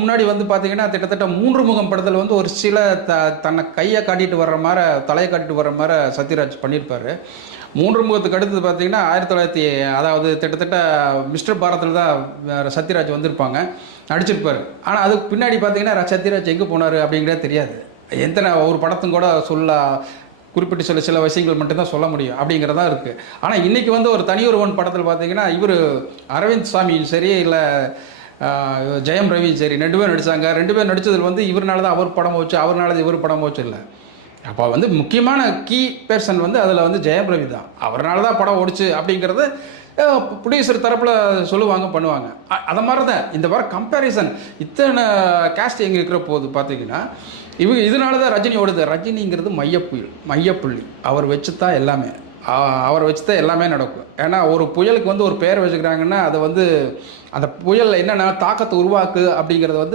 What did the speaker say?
முன்னாடி வந்து பார்த்தீங்கன்னா கிட்டத்தட்ட மூன்று முகம் படத்தில் வந்து ஒரு சில த தன்னை கையை காட்டிட்டு வர்ற மாதிரி தலையை காட்டிட்டு வர்ற மாதிரி சத்யராஜ் பண்ணியிருப்பாரு. மூன்று முகத்துக்கு அடுத்தது பார்த்தீங்கன்னா ஆயிரத்தி தொள்ளாயிரத்தி அதாவது கிட்டத்தட்ட மிஸ்டர் பாரத்தில் தான் சத்யராஜ் வந்திருப்பாங்க. நடிச்சிருப்பார். ஆனால் அதுக்கு பின்னாடி பார்த்தீங்கன்னா சத்யராஜ் எங்கே போனார் அப்படிங்கிறதே தெரியாது. எத்தனை ஒரு படத்தும் கூட சொல்ல குறிப்பிட்டு சில சில விஷயங்கள் மட்டும்தான் சொல்ல முடியும் அப்படிங்கிறதா இருக்குது ஆனால் இன்றைக்கி வந்து ஒரு தனியொருவன் படத்தில் பார்த்தீங்கன்னா இவர் அரவிந்த் சாமியும் சரி இல்லை ஜெயம் ரவி சரி ரெண்டு பேரும் நடித்தாங்க ரெண்டு பேரும் நடித்ததில் வந்து இவர்னால தான் அவர் படம் போச்சு அவர்னால தான் இவர் படம் வச்சு இல்லை. அப்போ வந்து முக்கியமான கீ பர்சன் வந்து அதில் வந்து ஜெயம் ரவி தான். அவர்னால தான் படம் ஓடிச்சு அப்படிங்கிறது ப்ரொடியூசர் தரப்பில் சொல்லுவாங்க பண்ணுவாங்க. அதை மாதிரி தான் இந்த வாரம் கம்பேரிசன் இத்தனை கேஸ்ட் எங்கே இருக்கிற போது பார்த்தீங்கன்னா இவங்க இதனால தான் ரஜினி ஓடுது. ரஜினிங்கிறது மையப்புயல் மையப்புள்ளி. அவர் வச்சு தான் எல்லாமே. அவரை வச்சு தான் எல்லாமே நடக்கும். ஏன்னா ஒரு புயலுக்கு வந்து ஒரு பெயர் வச்சுக்கிறாங்கன்னா அதை வந்து அந்த புயல் என்னென்ன தாக்கத்தை உருவாக்கு அப்படிங்கிறது வந்து